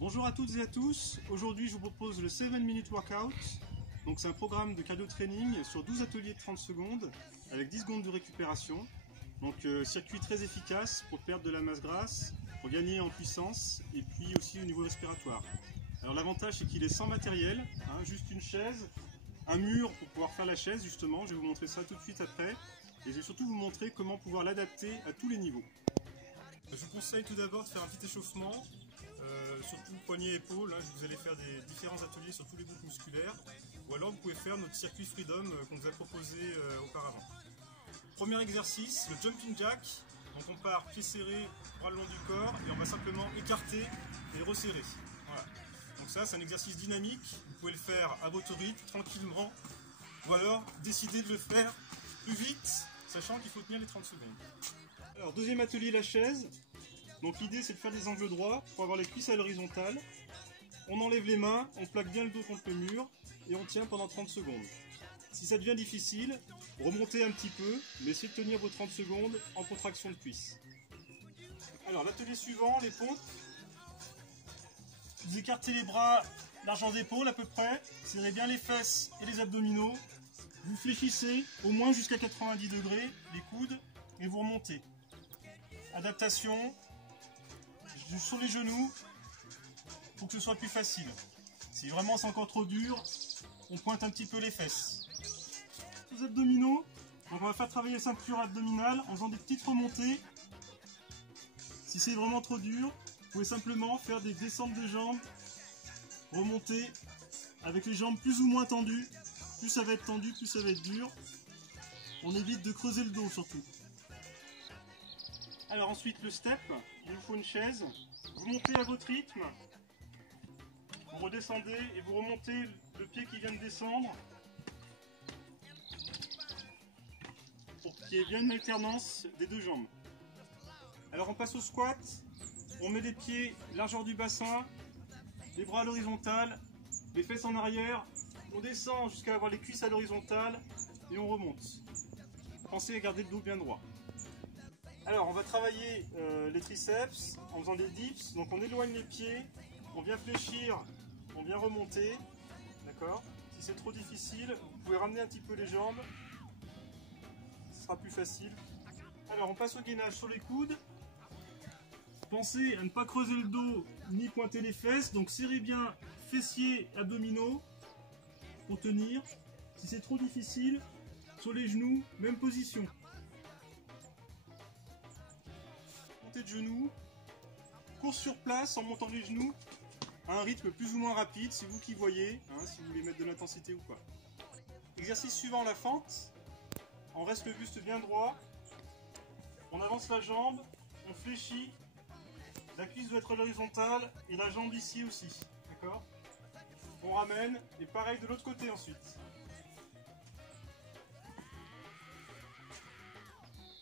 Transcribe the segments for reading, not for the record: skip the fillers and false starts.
Bonjour à toutes et à tous, aujourd'hui je vous propose le 7 Minute Workout. Donc c'est un programme de cardio training sur 12 ateliers de 30 secondes avec 10 secondes de récupération. Donc circuit très efficace pour perdre de la masse grasse, pour gagner en puissance et puis aussi au niveau respiratoire. Alors l'avantage c'est qu'il est sans matériel, juste une chaise, un mur pour pouvoir faire la chaise justement, je vais vous montrer ça tout de suite après. Et je vais surtout vous montrer comment pouvoir l'adapter à tous les niveaux. Je vous conseille tout d'abord de faire un petit échauffement, surtout poignet et épaules. Vous allez faire des différents ateliers sur tous les groupes musculaires. Ou alors vous pouvez faire notre circuit Freedom qu'on vous a proposé auparavant. Premier exercice, le jumping jack. Donc on part pied serré, bras le long du corps et on va simplement écarter et resserrer. Voilà. Donc ça c'est un exercice dynamique. Vous pouvez le faire à votre rythme, tranquillement. Ou alors décider de le faire plus vite, sachant qu'il faut tenir les 30 secondes. Alors deuxième atelier, la chaise. Donc l'idée c'est de faire des angles droits pour avoir les cuisses à l'horizontale. On enlève les mains, on plaque bien le dos contre le mur et on tient pendant 30 secondes. Si ça devient difficile, remontez un petit peu, mais essayez de tenir vos 30 secondes en contraction de cuisse. Alors l'atelier suivant, les pompes. Vous écartez les bras largeur d'épaule à peu près, serrez bien les fesses et les abdominaux. Vous fléchissez au moins jusqu'à 90 degrés les coudes et vous remontez. Adaptation sur les genoux pour que ce soit plus facile. Si vraiment c'est encore trop dur, on pointe un petit peu les fesses. Les abdominaux, donc on va faire travailler la ceinture abdominale en faisant des petites remontées. Si c'est vraiment trop dur, vous pouvez simplement faire des descentes de jambes, remonter avec les jambes plus ou moins tendues. Plus ça va être tendu, plus ça va être dur. On évite de creuser le dos surtout. Alors ensuite le step, il vous faut une chaise. Vous montez à votre rythme. Vous redescendez et vous remontez le pied qui vient de descendre. Pour qu'il y ait bien une alternance des deux jambes. Alors on passe au squat. On met les pieds largeur du bassin, les bras à l'horizontale, les fesses en arrière. On descend jusqu'à avoir les cuisses à l'horizontale et on remonte. Pensez à garder le dos bien droit. Alors on va travailler les triceps en faisant des dips. Donc on éloigne les pieds, on vient fléchir, on vient remonter. D'accord ? Si c'est trop difficile, vous pouvez ramener un petit peu les jambes. Ce sera plus facile. Alors on passe au gainage sur les coudes. Pensez à ne pas creuser le dos ni pointer les fesses. Donc serrez bien fessiers, abdominaux pour tenir. Si c'est trop difficile, sur les genoux, même position. Montée de genoux, course sur place en montant les genoux à un rythme plus ou moins rapide, c'est vous qui voyez, si vous voulez mettre de l'intensité ou pas. Exercice suivant, la fente. On reste le buste bien droit, on avance la jambe, on fléchit, la cuisse doit être à l'horizontale et la jambe ici aussi, d'accord ? On ramène et pareil de l'autre côté ensuite.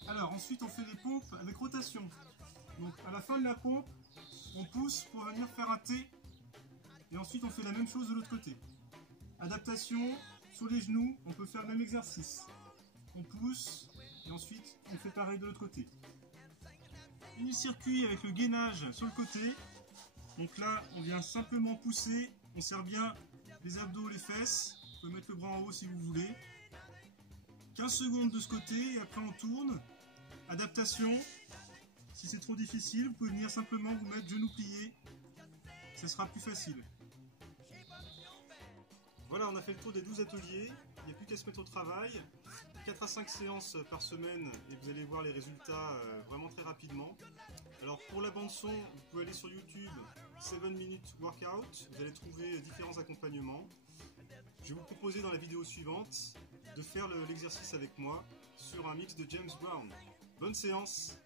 Alors ensuite on fait des pompes avec rotation. Donc à la fin de la pompe, on pousse pour venir faire un T. Et ensuite on fait la même chose de l'autre côté. Adaptation, sur les genoux, on peut faire le même exercice. On pousse et ensuite on fait pareil de l'autre côté. Mini-circuit avec le gainage sur le côté. Donc là on vient simplement pousser, on serre bien les abdos, les fesses. Vous pouvez mettre le bras en haut si vous voulez. 15 secondes de ce côté et après on tourne. Adaptation, si c'est trop difficile, vous pouvez venir simplement vous mettre genoux pliés, ce sera plus facile. Voilà, on a fait le tour des 12 ateliers, il n'y a plus qu'à se mettre au travail. 4 à 5 séances par semaine et vous allez voir les résultats vraiment très rapidement. Alors pour la bande son, vous pouvez aller sur YouTube 7 Minute Workout, vous allez trouver différents accompagnements. Je vais vous proposer dans la vidéo suivante de faire l'exercice avec moi sur un mix de James Brown. Bonne séance!